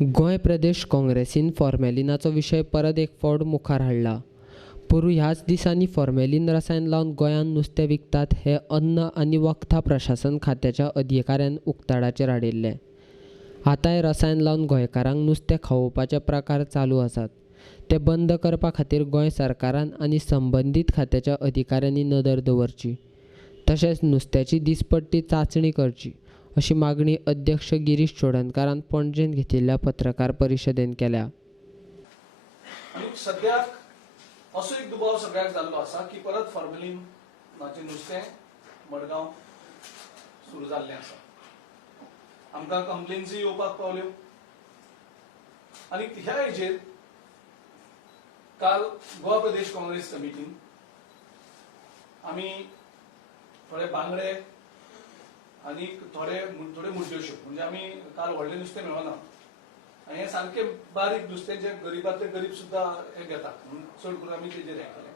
गोंय प्रदेश काँग्रेसीन फॉर्मेलिनाचो विशय परत एक फावट मुखार हाडला. पोरूं ह्याच दिसांनी फॉर्मेलिन रसायन लावन गोंयांत नुस्तें विकतात हे अन्न आनी वखदां प्रशासन खात्याच्या अधिकाऱ्यान उक्ताडाचेर हाडिल्लें. आतांय रसायन लावन गोंयकारांक नुस्तें खावोवपाचे प्रकार चालू आसात. ते बंद करपा खातीर गोंय सरकारान आनी संबंदीत खात्याच्या अधिकाऱ्यांनी नदर दवरची. तशेंच नुस्त्याची दिसपट्टी चांचणी करची अशी मागणी अध्यक्ष गिरीश चोडणकारान पणजेंत घेतिल्ल्या पत्रकार परिशदेंत केल्या. आणि सद्याक असो एक दुबाव सगळ्याक जाल्लो आसा की परत फॉर्मेलिनाचें नुस्तें मडगांव सुरू जाल्लें आसा. आमकां कंप्लेन्सी येवपाक पावल्यो आनी ह्या हेजेर काल गोवा प्रदेश काँग्रेस कमिटीन आमी थोडे बांगडे आनी थोडे मुड्ड्योश्यो म्हणजे आमी काल व्हडलें नुस्तें मेळना आनी हें सारकें बारीक नुस्तें जें गरीबांतले गरीब सुद्दां हें घेतात म्हणून चड करून आमी तेजेर हें केलें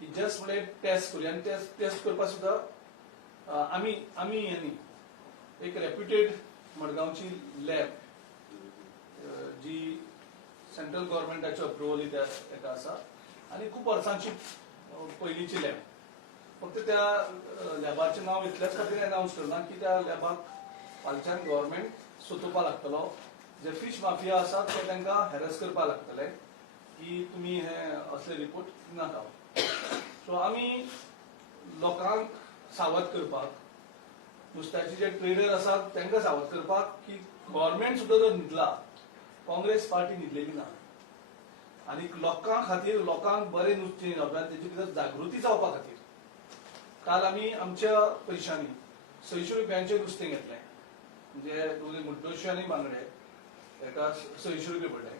की जस्ट म्हणलें टेस्ट करुया आनी टेस्ट करपाक सुद्दां आमी एक रेप्युटेड मडगांवची लॅब जी सेंट्रल गव्हर्मेंटाच्या अप्रुवली तेका आसा आनी खूब वर्सांची पयलींची लॅब. फक्त त्या लॅबाचें नांव इतल्याच खातीर अनावन्स करना की त्या लॅबाक फालच्यान गव्हर्मेंट सोंपोवपा लागतलो. जे फीश माफिया आसात ते तांकां हॅरस करपा लागतले की तुमी हे असले रिपोर्ट नाका. सो आमी लोकांक सावध करपाक, नुस्त्याचे जे ट्रेडर आसात तांकां सावध करपाक की गव्हर्मेंट सुद्दां जर न्हिदला, काँग्रेस पार्टी न्हिदलेली ना. आनी लोकां खातीर लोकांक बरें नुस्तें जावपाक तेजे भितर जागृती जावपा खातीर काल आमी आमच्या पयशांनी 600 रुपयांचें नुस्तें घेतलें. म्हणजे मुड्डोश्यो आनी बांगडे ताका 600 रुपया पडले.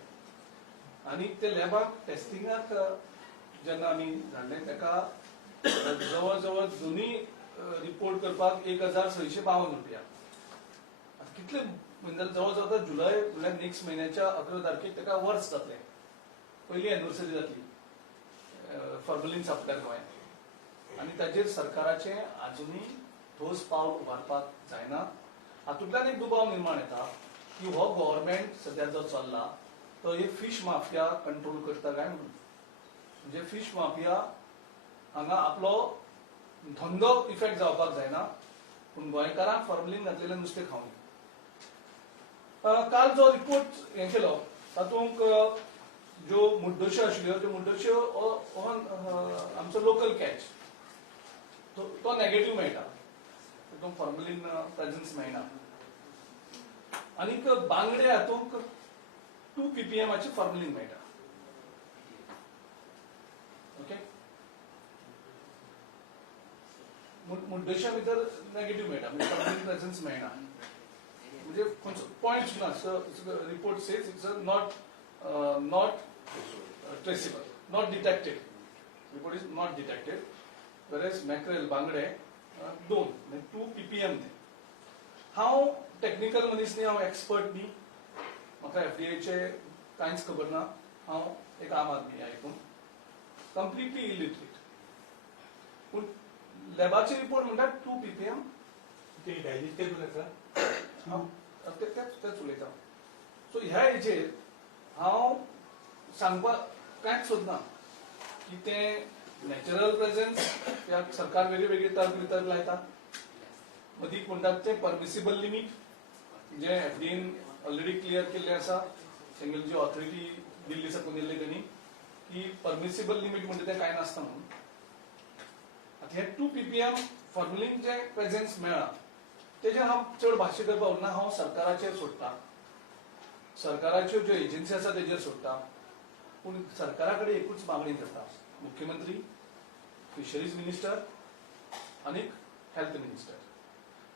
आनी ते लॅबाक टेस्टिंगाक जेन्ना आमी धाडलें ताका जवळ जवळ दोनूय रिपोर्ट करपाक 1652 रुपया. कितले म्हणजे जवळ जवळ जुलय म्हणल्यार नेक्स्ट म्हयन्याच्या 11 तारखेक ताका वर्स जातलें. पयली एनिवर्सरी जातली फॉर्मेलिन सप्लायर गोंयांत. आनी ताजेर सरकाराचें आजुनूय ठोस पावल उबारपाक जायना. हातूंतल्यान एक दुबाव निर्माण येता की हो गव्हर्मेंट सध्या जो चल्ला तो हे फीश माफिया कंट्रोल करता काय म्हणून. म्हणजे फीश माफिया हांगा आपलो धंदो इफेक्ट जावपाक जायना पूण गोंयकारांक फॉर्मेलिन घातलेलें नुस्तें खावंक. काल जो रिपोर्ट हें केलो तातूंत ज्यो मुड्डोश्यो आशिल्ल्यो त्यो मुड्डोश्यो हो आमचो लोकल कॅच तो नेगेटिव्ह मेळटा, तातूंत फॉर्मेलिन प्रेझन्स मेळना. आनीक बांगडे हातूंत 2 ppm फॉर्मेलिन मेळटा. ओके, मुड्डोश्या भितर नेगेटिव्ह मेळटा म्हणजे फॉर्मेलिन प्रेझन्स मेळना. म्हणजे पॉयंट सुद्दां report says it's not traceable, not detected. Report is not detected. whereas mackerel बांगडे 2 ppm ते. हांव टेक्निकल मनीस न्ही, हांव एक्सपर्ट न्ही, म्हाका FDA कांयच खबर ना. हांव एक आम आदमी आयकून कंप्लिटली इलिटरेट. पूण लॅबाचे रिपोर्ट म्हणटात 2 ppm ते डायजेस्टेबल आसा तेच उलयता. सो ह्या हेजेर हांव सांगपाक कांयच सोदना की तें नॅचरल प्रेझन्स त्या सरकार वेगळी तर्क लायता. मदीं म्हणटात तें परमिसिबल लिमीट जे FDAन ऑलरेडी क्लियर केल्लें आसा. सिंगल जी ऑथॉरिटी दिल्ली साकून दिल्ली तेणी की परमिसिबल लिमीट म्हणजे तें कांय नासता म्हणून. आतां हे 2 ppm फॉर्मेलिन जे प्रेझन्स मेळ्ळा तेजेर हांव चड भाश्य करपाक उरना. हांव सरकाराचेर सोडटा, सरकाराच्यो ज्यो एजन्सी आसा तेजेर सोडटा. पूण सरकारा कडेन एकूच मागणी करता, मुख्यमंत्री, फिशरीज मिनिस्टर आनी हेल्थ मिनिस्टर,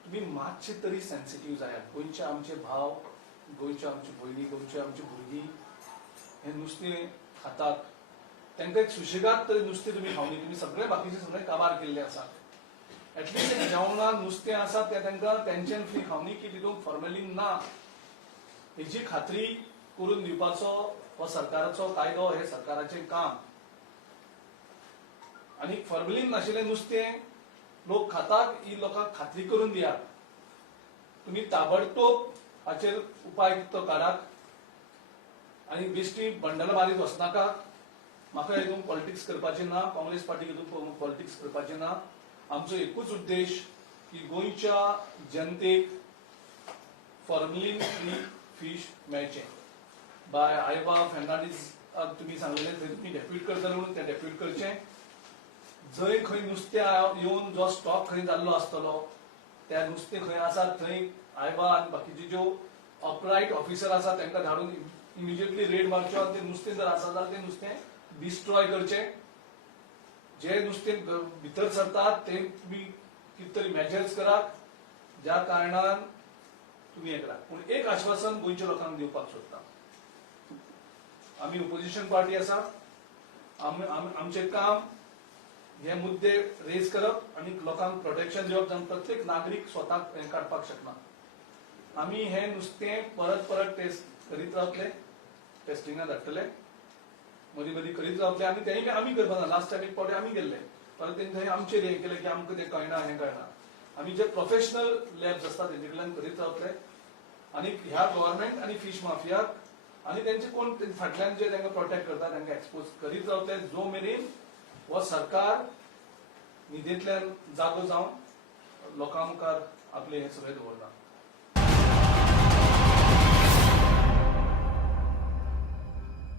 तुमी मातशे तरी सेन्सिटीव जायात. गोंयचे आमचे भाव, गोंयच्यो आमच्यो भयणी, गोंयच्यो आमची भुरगीं हें नुस्तें खातात. तांकां एक सुशेगाद तरी नुस्तें तुमी खावनी. तुमी सगळे बाकीचे सगळे काबार केल्ले आसात. एटलिस्ट एक जेवणान नुस्तें आसा तें तांकां टेन्शन फ्री खावनी की तितूंत फॉर्मेलिन ना हेची खात्री करून दिवपाचो हो सरकाराचो कायदो, हे सरकाराचें काम. आनी फॉर्मेलिन नाशिल्लें नुस्तें लोक खातात ही लोकांक खात्री करून दियात. तुम्ही ताबडतोब हाचेर उपाय तो काडात. आनी बेश्टी बंडला मारीत वचनाका. म्हाका हितून पॉलिटिक्स करपाचें ना, काँग्रेस पार्टीक हितून पॉलिटिक्स करपाचें ना. आमचो एकूच उद्देश की गोंयच्या जनतेक फॉर्मलीन फ्री फीश मेळचें. बाय आयबा फेर्नांडीस तुमी सांगलेलें थंय तुमी डेप्यूट करतले म्हणून तें डेप्यूट करचें. जंय खंय नुस्तें येवन जो स्टॉक खंय जाल्लो आसतलो त्या नुस्तें खंय आसा थंय आयबा आनी बाकीचे ज्यो अपरायट ऑफिसर आसा तांकां धाडून इमिजिएटली रेड मारच्यो आनी तें नुस्तें जर आसा जाल्यार तें नुस्तें डिस्ट्रॉय करचें. जे नुस्तें भितर सरतात तें तुमी कितें तरी मेजर्स करात ज्या कारणान तुमी हें करात. पूण एक आश्वासन गोंयच्या लोकांक दिवपाक सोदता. आमी ओपोजिशन पार्टी आसा. आमचें काम हे मुद्दे रेज करप आनी लोकांक प्रोटेक्शन दिवप जावन प्रत्येक नागरीक स्वताक हें काडपाक शकना. आमी हें नुस्तें परत परत टेस्ट करीत रावतले, टेस्टिंगा धाडटले, मदीं मदीं करीत रावतले. आनी तेंय आमी करपाना. लास्ट टायम एक फावटी आमी गेल्ले परत तेंनी थंय आमचेर हें केलें की आमकां तें कळना हें कळना. आमी जे प्रोफेशनल लॅब्स आसता तेंचे कडल्यान करीत रावतले. आनी ह्या गव्हर्नमेंट आनी फीश माफियाक आनी तेंचे कोण फाटल्यान जे तांकां प्रोटेक्ट करता तांकां एक्सपोज करीत रावतले जो मेरेन हो सरकार न्हिदेंतल्यान जागो जावन लोकां मुखार आपलें हें सगळें दवरना.